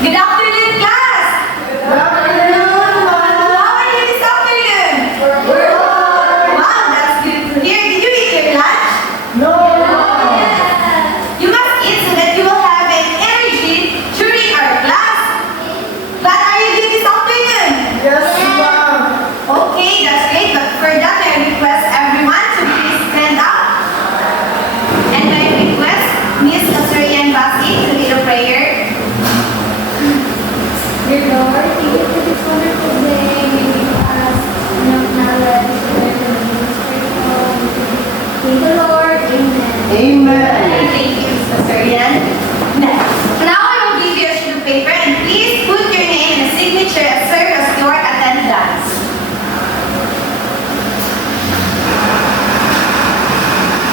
Good afternoon, class! Good afternoon, How are you this afternoon? We're fine. Wow, that's good to hear. Did you eat your lunch? No. You must eat so that you will have an energy during our class. But are you good this afternoon? Yes, ma'am. Okay, that's great. But for that, I request everyone to please stand up. And I request Miss Realyn to lead a prayer. Dear Lord, thank you for this wonderful day. May we ask enough knowledge to learn the spiritual. Thank the Lord. Amen. Amen. Thank you, Miss Realyn. Now I will give you a sheet of paper and please put your name and a signature as serve as your attendance.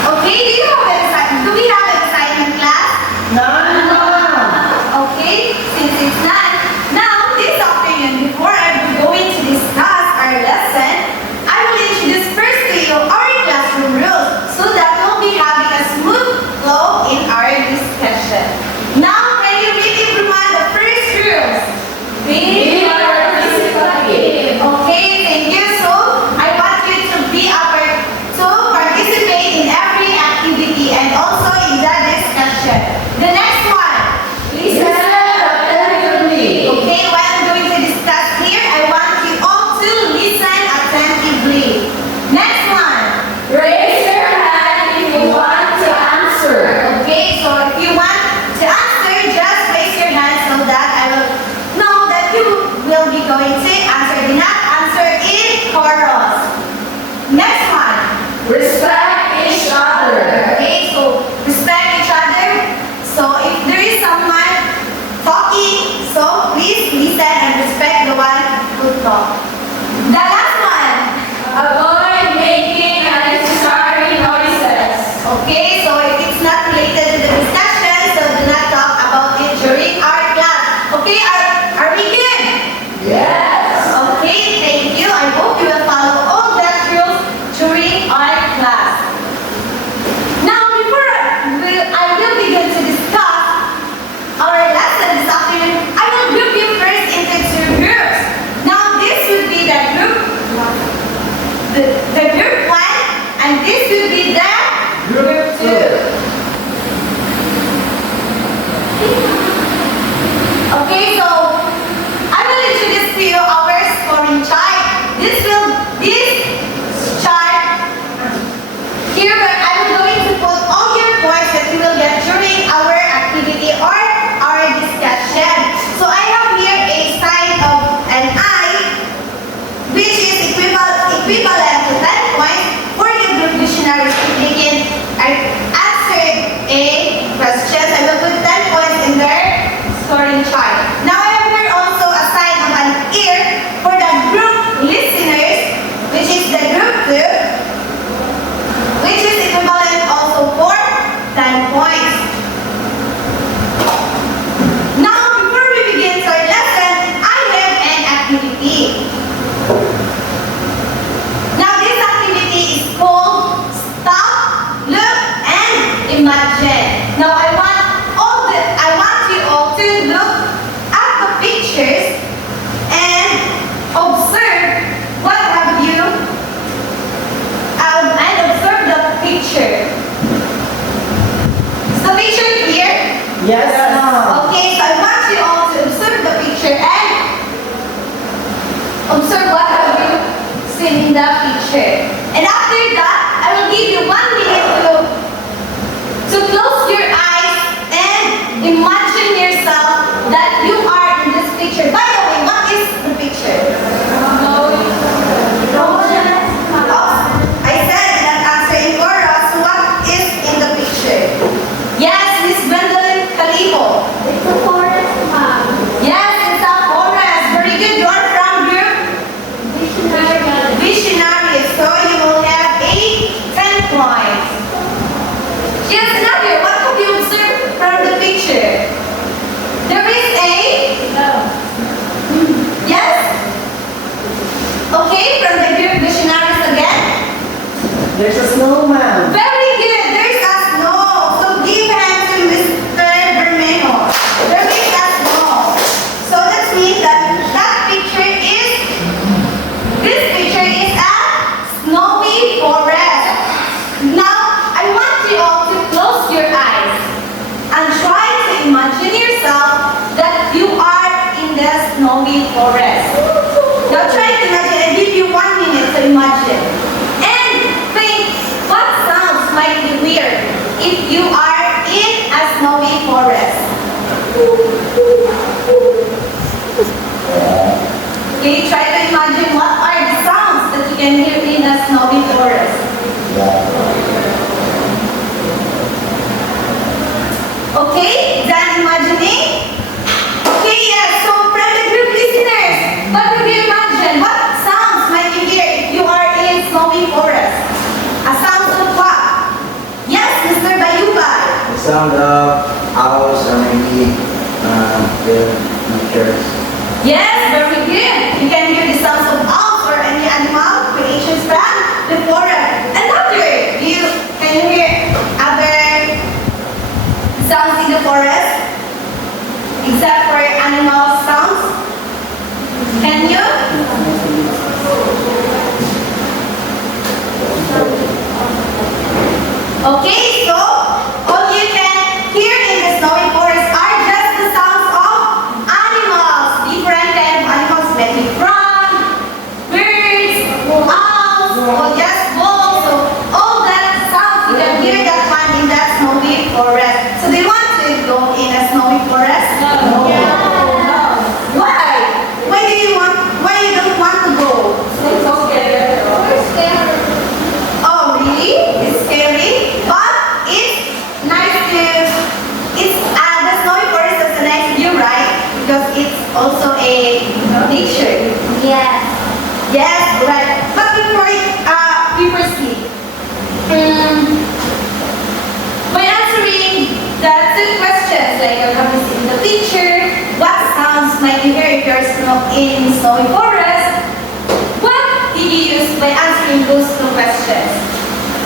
Okay, do we have an assignment, class? None, ma'am. Okay, since it's not. Now, this afternoon, before I will go into discuss our lesson, I will introduce first to you our classroom rules so that we'll be having a smooth flow in our discussion. Now, can you read everyone the first rules? Be participative. Okay, thank you. So, I want you to participate in every activity and also in the discussion. The next one. Listen attentively. Okay, what I'm going to discuss here, I want you all to listen attentively. Next one. Raise your hand if you want to answer. Okay, so if you want to answer, just raise your hand so that I will know that you will be going to answer. Do not answer in chorus. Next one. Respect each other. Okay, so respect each other. So if there is someone talking, so please listen and respect the one who talk. The last one. Avoid making unnecessary noises. Okay, so if it's not related to the discussion, so do not talk about it during our class. Okay, are we good? Yes. Okay, thank you. I hope you will follow all the rules during our class. Now, before I will begin to discuss our lesson this afternoon, I will group you first into two groups. Now, this would be the group one, and this would be the group two. Okay, so I will introduce to you our scoring chart. This chart here I'm going to put all your points that you will get during our activity or our discussion. So I have here a sign of an I, which is equivalent to 10 points for the group dictionaries. If they can answer a question, I will put 10 points in their scoring chart. Now I have here also a sign of an ear for the group listeners, which is the group 2, which is equivalent also for 10 points. Now, before we begin our lesson, I have an activity. Now, this activity is called Stop, Look, and Imagine. Now, I want you all to look at the pictures and observe what have you and observe the picture. Is the picture here? Yes, ma'am. Okay, so I want you all to observe the picture and observe what have you seen in the picture. And after that, I will give you 1 minute to close your eyes and imagine yourself that you are in this picture. By the way, what is the picture? I said that answer in chorus. What is in the picture? Yes, Miss Gwendolyn Calibo. It's a forest, ma'am. Yes, it's a forest. Very good. You are from group Visionary. Visionary. So you will have 10 points. Yes, another. What have you observed from the picture? There is a... Yes? Okay, from the group Visionaries again. There's a snowman. Very good. There's a snow. So give hand to Mr. Bermejo. There is a snow. if you are in a snowy forest? Okay, try to imagine what are the sounds that you can hear in a snowy forest. Okay, done imagining? Okay, yes, so from the group listeners, what would you imagine? What sounds might you hear if you are in snowy forest? A sound of what? Yes, Mr. Bayubay. The sound of owls or maybe their church. Yes, very good. You can hear the sounds of owls or any animal creations from the forest. Another, can you hear other sounds in the forest? Except for animal sounds? Can you? Okay, so all you can hear in the snowy forest are just the sounds of animals. Different kind of animals like frogs, birds, owls, or just wolves. So all that sounds you can hear that one in that snowy forest. So do you want to go in a snowy forest? No. Why? Why you don't want to go? It's okay. We're scared. Oh, really? It's scary, but it's nice to. The snowy forest is a nice view, right? Because it's also a nature. Yes. Yes, right. But before we proceed, by answering the two questions, like you have seen in the picture, what sounds might you hear if you're in snowy forest? What did you use by answering those two questions?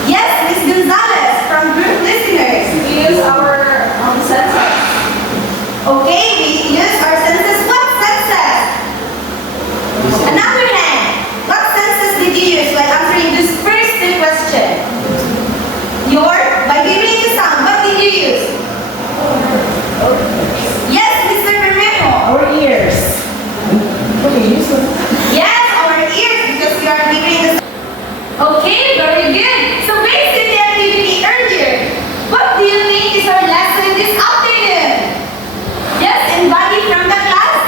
Yes, Miss Gonzalez from group listeners. We use our senses. Okay, we use our senses. What senses? Another hand. What senses did you use by answering this first two questions? By hearing the sound, what did you use? Yes, Mr. Bermejo. Our ears. Okay, use them. Yes, our ears because we are hearing the sound. Okay, very good. So based on the activity earlier, what do you think is our lesson this afternoon? Yes, anybody from the class?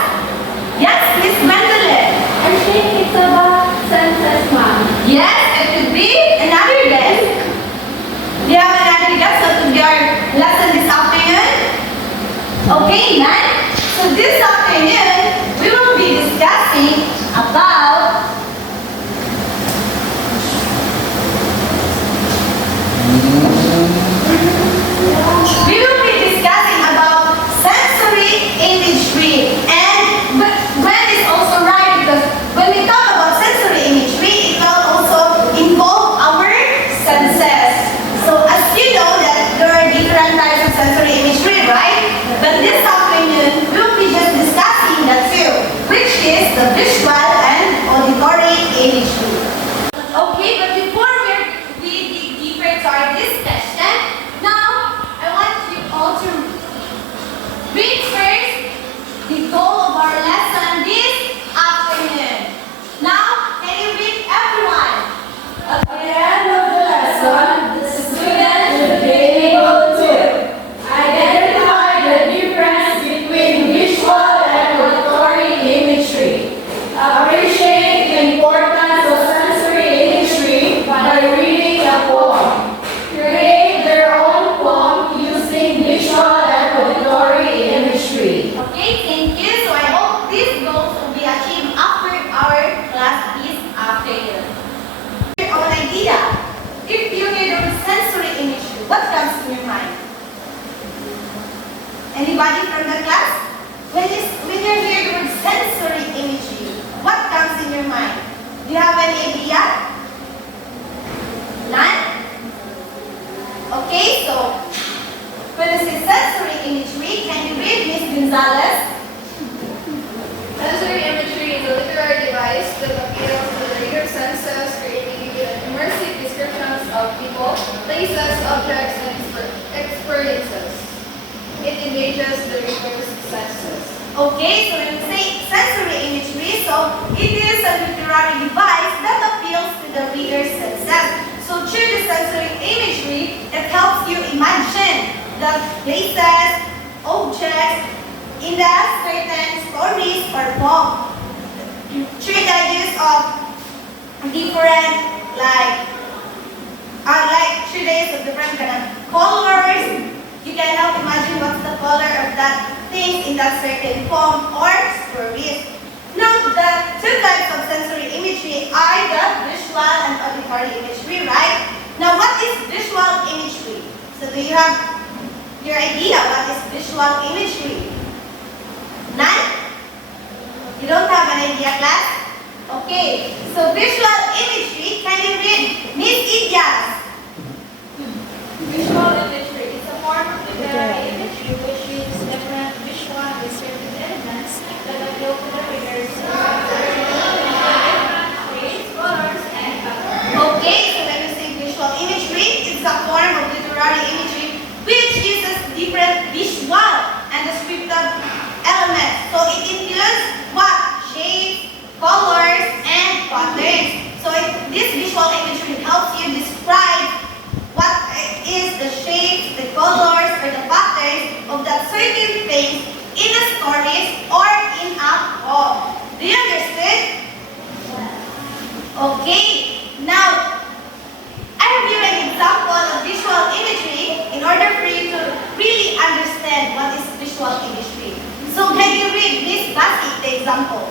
Yes, Miss Gwendolyn. I think it's about senses, Mom. Yes, it could be another guess. Do you have another guess what would be our lesson this afternoon? Okay, none. So this afternoon, we will be discussing about sensory imagery. And Gwen is also right because when we talk about sensory imagery, it will also involve our senses. So as you know that there are different types of sensory imagery, right? But this afternoon, we'll be just discussing the two, which is the visual and auditory imagery. Okay, but before we dig deeper into our discussion, now I want you all to read first the goal of our lesson this afternoon. Now, can you read everyone? At the end of the lesson, the student should be able to identify the difference between visual and auditory imagery, appreciate the importance of sensory imagery by reading a poem, create their own poem using visual and auditory imagery. Okay, thank you. So I hope these goals will be achieved after our class this afternoon. Our idea. If you hear the word sensory imagery, what comes to your mind? Anybody from the class? When you hear the word sensory imagery, what comes in your mind? Do you have any idea? None? Okay, so when you say sensory imagery, can you read Miss Gonzalez? Sensory imagery is a literary device that appeals to the reader's senses, creating vivid and immersive descriptions of people, places, objects, and experiences. It engages the reader's senses. Okay, so when you say sensory imagery, so it is a literary device that appeals to the reader's senses. So through the sensory imagery, it helps you imagine imagine the places, objects in the certain stories or poem through the use of different through the use of different kind of colors. You can now imagine what's the color of that thing in that certain poem or stories. Now, the two types of sensory imagery are the visual and auditory imagery, right? Now, what is visual imagery? So, do you have your idea what is visual imagery? None? You don't have an idea, class? Okay. So, visual imagery, can you read Miss Idias? Visual imagery is a form of literary imagery which uses different visual and descriptive elements that appeal to the readers in different shapes, colors, and patterns. Okay, so when you say visual imagery, it's a form of literary imagery which uses different visual and descriptive elements. So it includes what? Shapes, colors, and patterns. So this visual imagery helps you describe what is the shapes, the colors, or the patterns of that certain things in the stories or in a poem. Do you understand? Okay, now I have here an example of visual imagery in order for you to really understand what is visual imagery. So can you read Miss Basi, the example?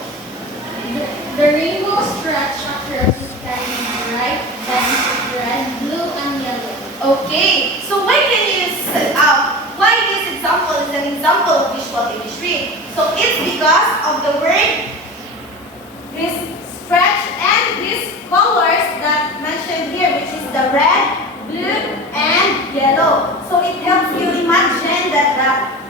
The rainbow stretch across the sky in bright bands of red, blue, and yellow. Okay, so why can you why this example is an example of visual imagery? So it's because of the word, this stretch, and these colors that mentioned here, which is the red, blue, and yellow. So it helps you imagine that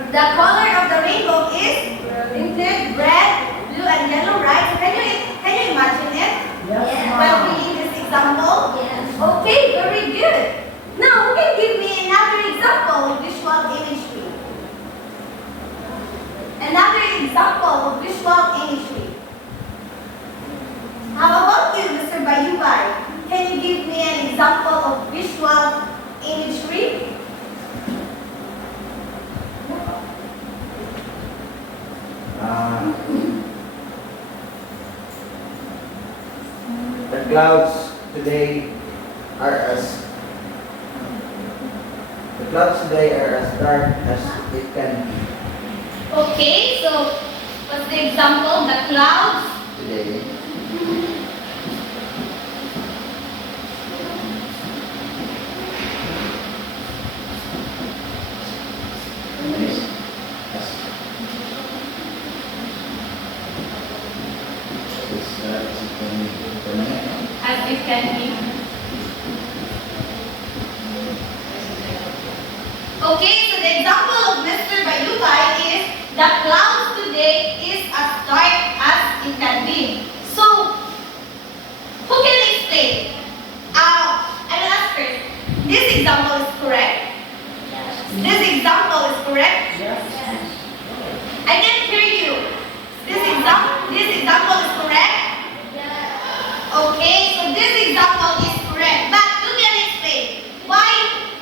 the color of the rainbow is include red, blue, and yellow, right? So can you imagine it? Yes. By reading this example? Yes. Okay, very good. Now, who can give me another example of visual imagery? Another example of visual imagery. How about you, Mr. Bayubay? Can you give me an example of visual imagery? The clouds today are as dark as it can be Okay, so what's the example? The clouds. today. As it can be. Okay, so the example of Mr. Bayubay is the clouds today is as dark as it can be. So, who can explain? I will ask first. This example is correct? This example is correct? Yes. I can hear you. This example is correct? Okay, so this example is correct. But you can explain why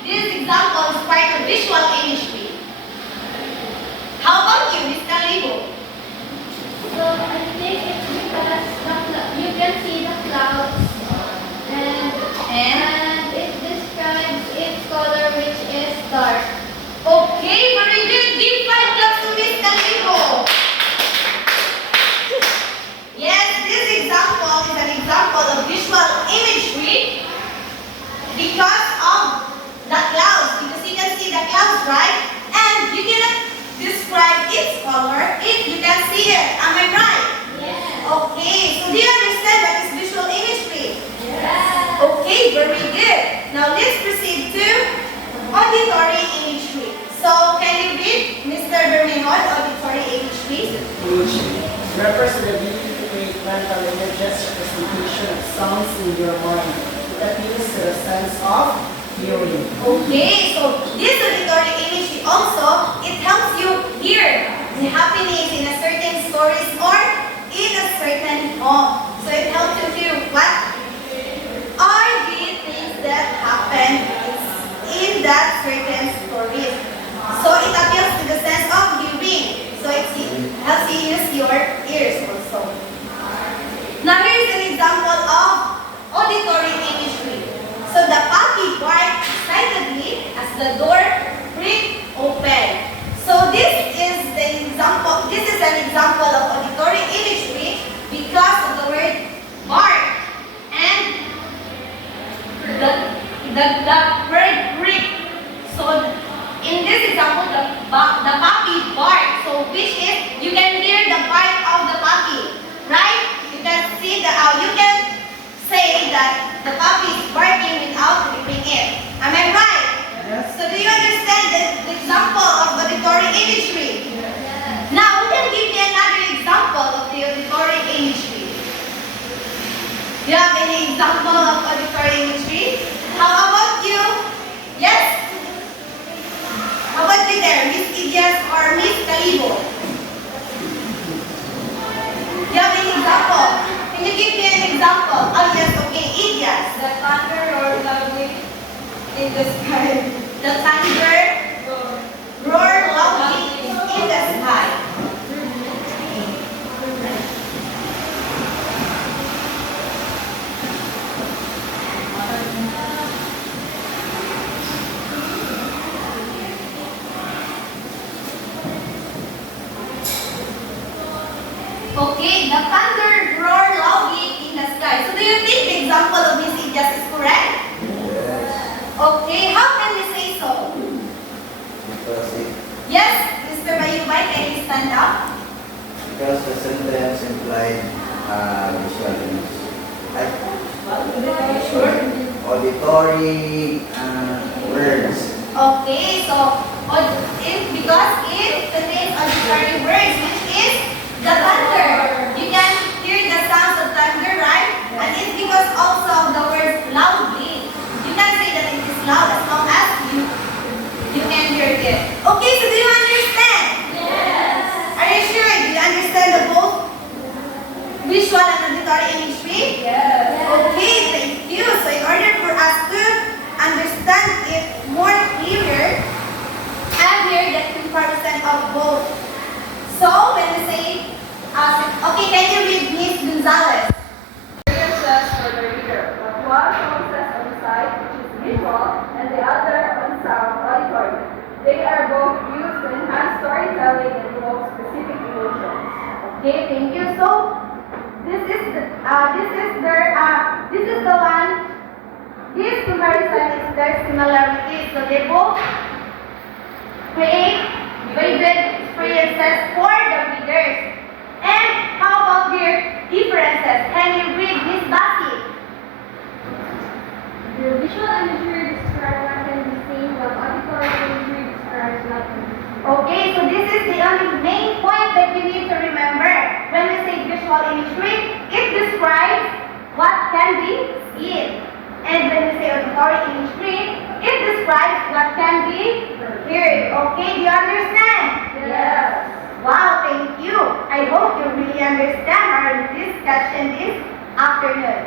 this example is part of visual imagery. How about you, Ms. Calibo? So I think it's because you can see the clouds and it describes its color, which is dark. Okay, very good. Give 5 claps to Ms. Calibo. Yes, this example is an example of visual imagery because of the clouds. Because you can see the clouds, right? And you cannot describe its color if you can see it. Am I right? Yes. Okay, so do you understand what is visual imagery? Yes. Okay, very good. Now let's proceed to auditory imagery. So can you read Mr. Bermejon, auditory imagery? Which refers to the ability to create mental images representation of sounds in your mind. It appeals to the sense of hearing. Okay, so this auditory imagery also, it helps you hear the happenings in a certain stories or in a certain poem. So it helps you hear what are the things that happen in the that certain stories. So it appeals to the sense of hearing. So it helps you use your ears also. Now here is an example of auditory imagery. So the puppy barked excitedly as the door creaked open. So this is an example of auditory imagery because of the word bark and the word creak. So in this example, the puppy barked. So which is you can hear the bark of the puppy, right? You can see you can say that the puppy is barking without ripping it. Am I right? Yes. So do you understand the example of auditory imagery? Yes. Now, who can give me another example of the auditory imagery? Do you have any example of auditory imagery? How about you? Yes? How about you there, Miss Idias or Miss Calibo? Do you have any example? Can you give me an example? Oh yes, okay, Idias. The thunder or loudly in the sky. The thunder roar loudly in the sky. Okay, the thunder roar loudly in the sky. So do you think the example of Miss Idias is correct? Okay, how can we say so? Because Yes, Mr. Bayubay, can you stand up? because the sentence implied visual image. Like auditory words. Okay, so because it contains auditory words, which is the thunder. You can hear the sounds of thunder, right? And it's because also of the word loudly. You can say that it is loud as long as you can hear it. Okay, so do you understand? Yes. Are you sure? Do you understand the both visual and auditory imagery? Yes. Okay, thank you. So in order for us to understand it more clearer, I have here the comparison of both. So when we say, okay, can you read Miss Gonzalez? Experiences for the reader. But one focuses on sight, which is visual, and the other on sound, auditory. They are both used to enhance storytelling and evoke specific emotions. Okay, thank you. So this is the one. This comparison is their similarities. So they both create vivid experiences for the readers. And how about their differences? Can you read Miss Baki? The visual imagery describes what can be seen, while auditory imagery describes what can be seen. Okay, so this is the only main point that you need to remember. When we say visual imagery, it describes what can be seen. And when we say auditory imagery, it describes what can be heard. Okay, do you understand? Yes. Wow, thank you. I hope you really understand our discussion this afternoon.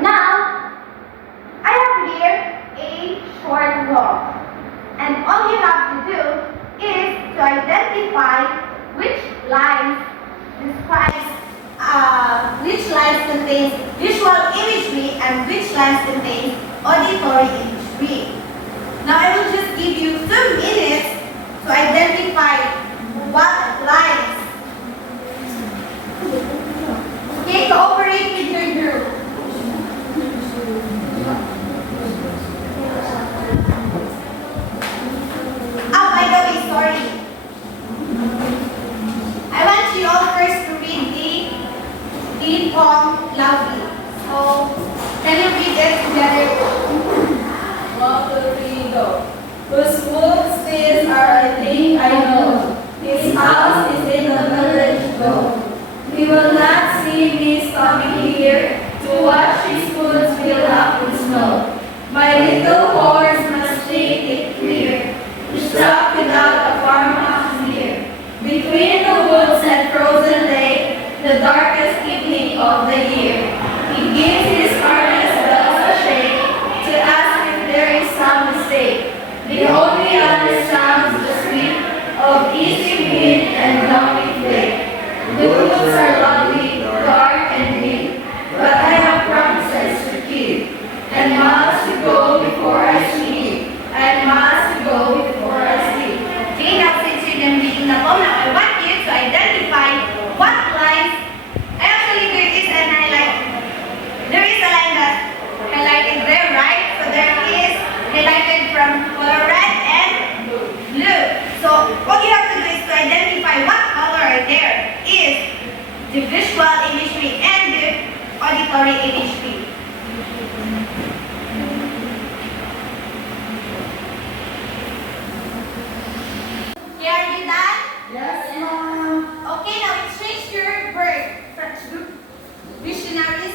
Now, I have here a short law. And all you have to do is to identify which lines contains visual imagery and which lines contain auditory imagery. Now I will just give you 2 minutes to identify what lines. Okay, cooperate with your group. By the way, sorry. I want you all first to read the poem loudly. So, can you read it together? 1, 2, 3, go. Whose footsteps are a thing I know. His house is in the village go. We will not see me coming here to watch his foot fill up with snow. My little horse must take it clear, stuck without a farmhouse near. Between the woods and frozen lake, the darkest evening of the year, he gives his harness bells a shake to ask if there is some mistake. the visual imagery and the auditory imagery. Okay, are you done? Yes, ma'am. Okay, now exchange your word. Group visionaries.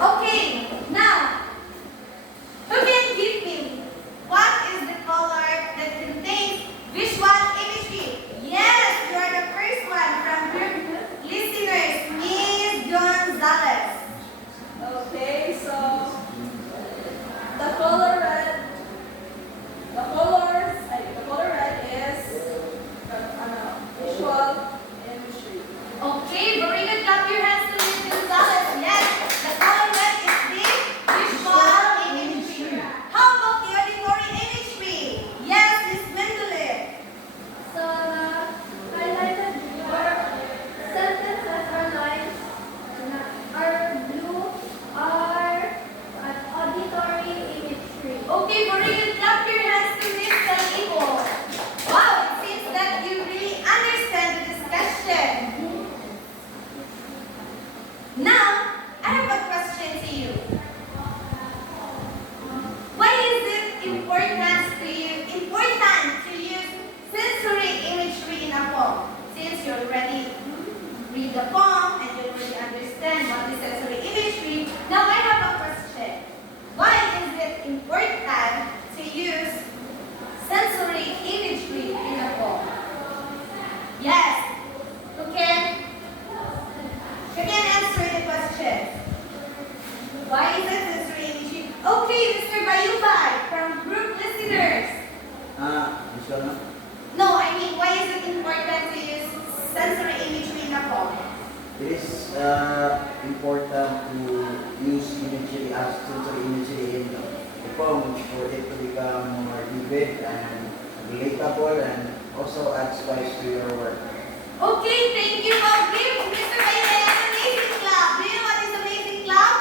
Okay, now, who can give me what is the color that contains visual imagery? Yes, you are the first one from group listeners, Miss Gonzalez. Okay, so the color red, the color red is visual imagery. Okay, very good. Clap your hands to Miss Gonzalez. Yes, the color red is the visual imagery. How about the auditory imagery? Yes, Miss Mendele. So the highlighted sentences or lines are blue are an auditory imagery. Okay, very good. Clap your hands to Miss Salibo. Wow, it seems that you really understand the discussion. Now, I have a question to you. Why is it important to use sensory imagery in a poem? Since you already read the poem and you already understand what is sensory imagery, now I have a question. Why is it important to use sensory imagery in a poem? Yes. Who can answer the question? Why is it sensory imagery? Okay, Mr. Bayubay from group listeners. Visual na? No, I mean, why is it important to use sensory imagery in a poem? It is important to use imagery as sensory imagery in the poem for it to become more vivid and relatable and also add spice to your work. Okay, thank you. I'll give Mr. Bayubay an amazing clap. Do you know what is amazing clap?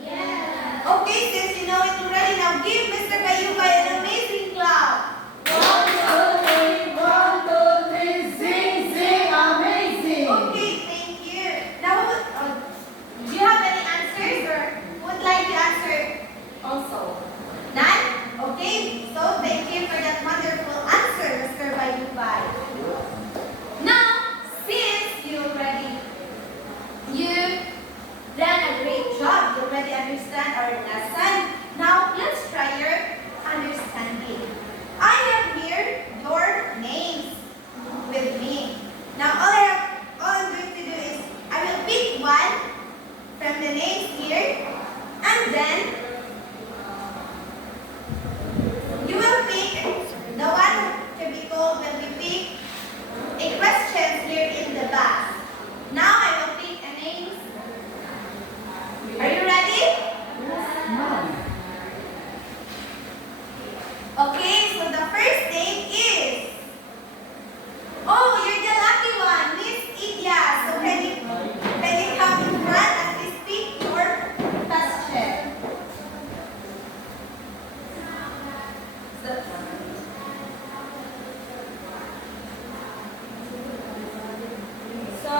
Yes. Okay, since you know it already, now give Mr. Bayubay an amazing clap. 1, 2, 3, 1, 2, 3, zing, zing, amazing. Okay, thank you. Now, do you have any answers or would like to answer also? None? Okay, so thank you for that wonderful answer, Mr. Bayubay. Now, since you done a great job, you already understand our lesson. Now, let's try your understanding. I have here your names with me. Now, all I'm going to do is I will pick one from the names here, and then you will pick the one to be told when we pick a question here in the box. Now I will pick a name. Are you ready? Okay, so the first name is. Oh, you're the lucky one, Miss Idia. So can you come in front and please pick your question? So,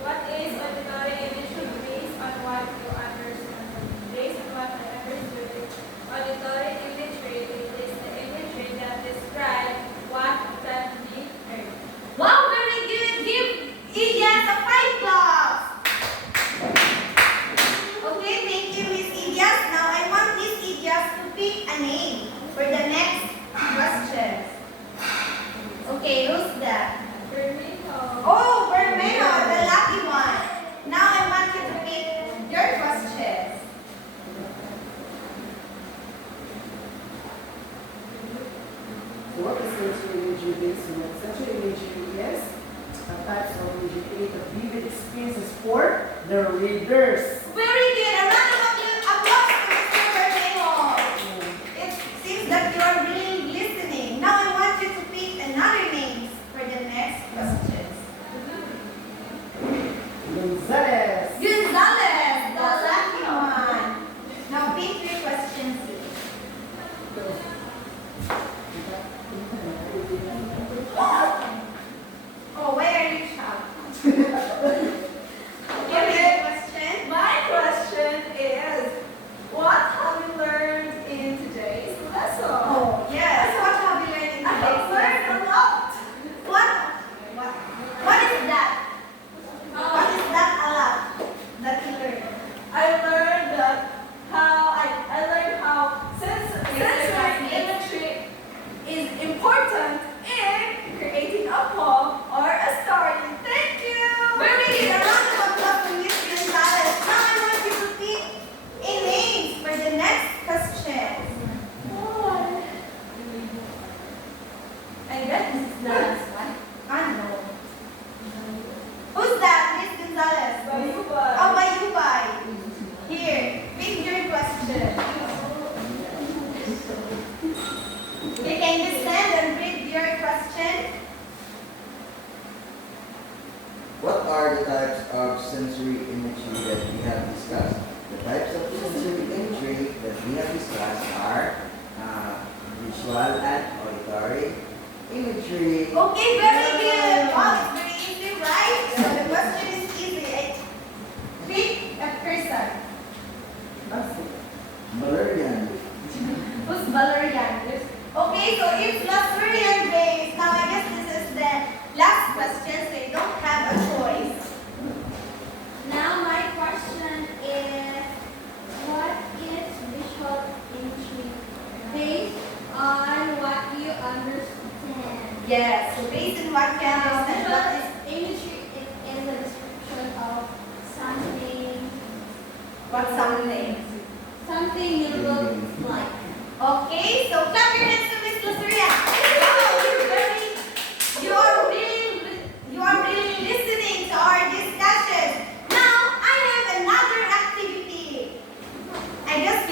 what is auditory imagery based on what you understand? Based on what I understood, auditory imagery is the imagery that describes what can be heard. Wow, very good. Give Idias a 5 claps. Okay, thank you, Miss Idias. Now I want Miss Idias to pick a name for the next question. Okay, who's that? Oh, Bermeno, the lucky one. Now I want you to pick your questions. So what is sensory imagery based on? Sensory imagery is a type of imagery that vivid experiences for the readers. Very good. A round of applause to Mr. Bermeno. It seems that you are really listening. Now I want you to pick another name for the next questions. Gonzalez. Gonzalez, the lucky one. Now pick your questions. Go. auditory imagery. Okay, very good. Wow, it's very easy, right? So the question is easy. Pick a person. That's it. Valerian. Who's Valerian? Okay, so it's Valerian based. Now I guess this is the last question, so you don't have a choice. Now my question is, what is visual imagery based on what you understand? Yes, so based on what you understand, what is Imagery is the description of something, what something? something you look like. Okay, so clap your hands to Miss Luceria. Wow, you are really listening to our discussion. Now I have another activity. I guess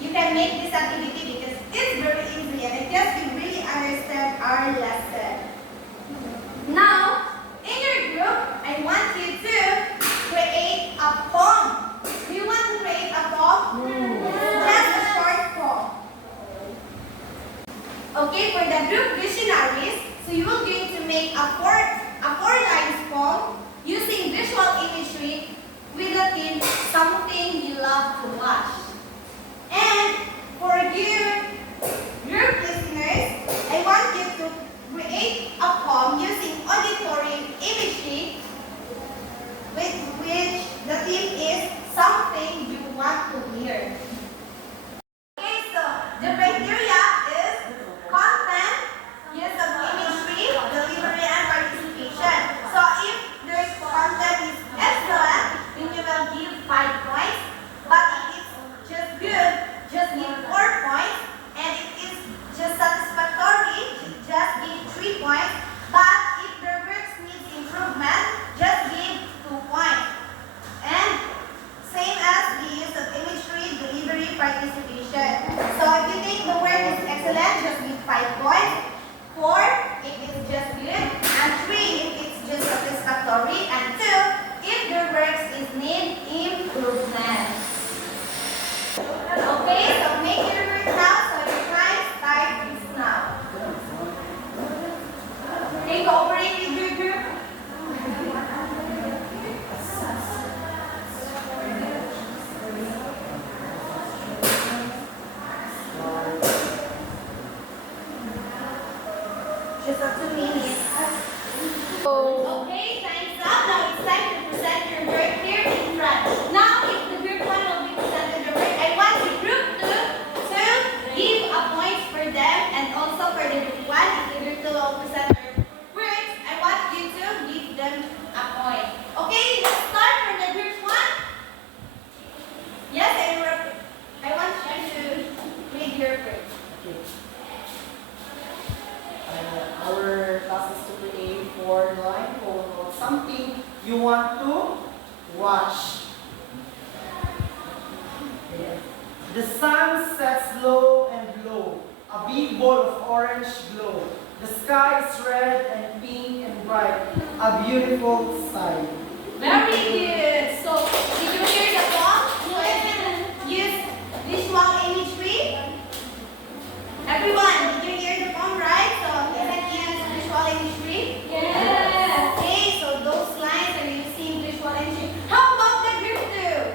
you can make this activity because it's very easy and I guess you really understand our lesson. Now, in your group, I want you to create a poem. Do you want to create a poem? Just a short poem. Okay, for the group visionaries, so you will going to make a four lines poem using visual imagery with the theme something you love to watch. And for you group listeners, I want you to create a poem using auditory imagery with which the theme is something you want to hear. Okay, so the criteria is content, use of imagery, delivery, and participation. So if the content is excellent, then you will give 5 points. But if it's just good, just give 4 points. And if it's just satisfactory, just give 3 points. But if the works needs improvement, just give 2 points. And same as the use of imagery, delivery, participation. So if you think the work is excellent, just give 5 points. 4 if it's just good, and 3 if it's just satisfactory, and 2 if the works is need improvement. Okay, so make your work now. So your time starts now. Okay, cooperate with your group. Just up to minutes. Okay, time's up. Now it's time to present your work here in front. Now, if the group 1 will be presented the work, I want the group 2 to give a point for them, and also for the group 1, if the group 2 will present their works, I want you to give them a point. Okay, let's start for the group 1. Yes, I want you to read your work. Our task is to create 4-line poem about something you want to watch. The sun sets low and low, a big ball of orange glow. The sky is red and pink and bright, a beautiful sight. Very good. So, did you hear the poem? So, I can use visual imagery. Everyone, did you hear the poem, right? So, can I use visual imagery? Yes. Okay, so those lines are using visual imagery. How about the group 2?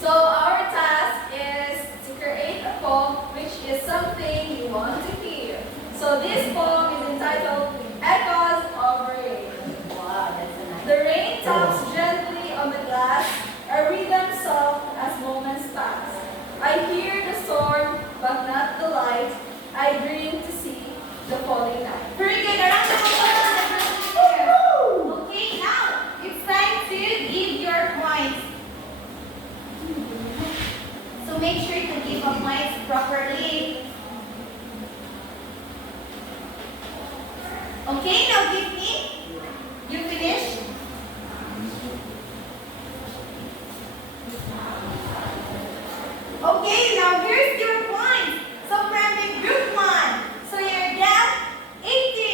So our task is to create a poem which is something you want to hear. So this poem is entitled Echoes of Rain. Wow, that's a nice. The rain taps gently on the glass, a rhythm soft as moments pass. I hear the storm, but not the light. I dream to see the falling night. Very good. A round of applause for the group 2. Okay, now it's time to give your points. So make sure to give a points properly. Okay, now give me. You finish? Okay, now here's your points. So from the group 1, so you get 80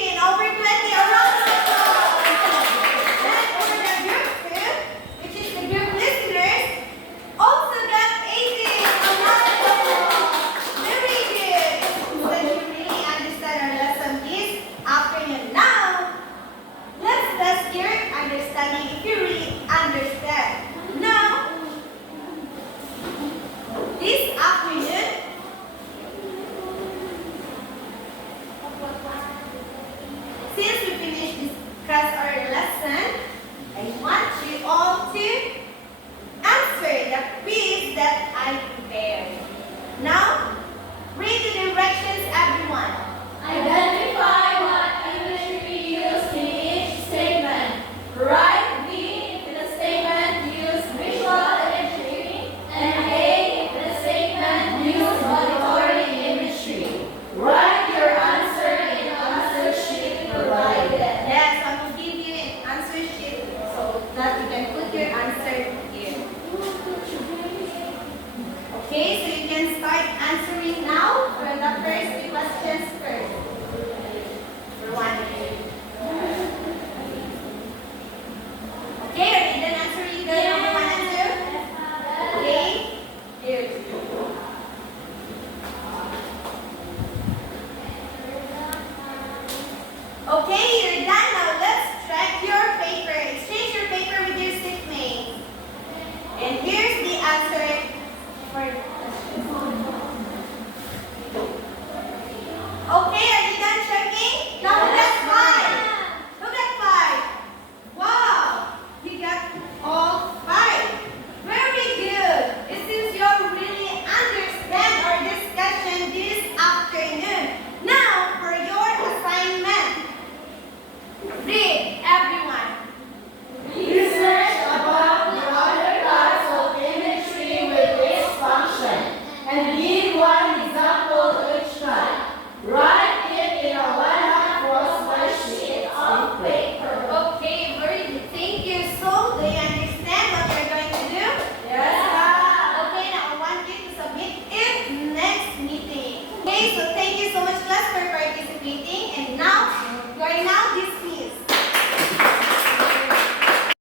Okay, you're done now.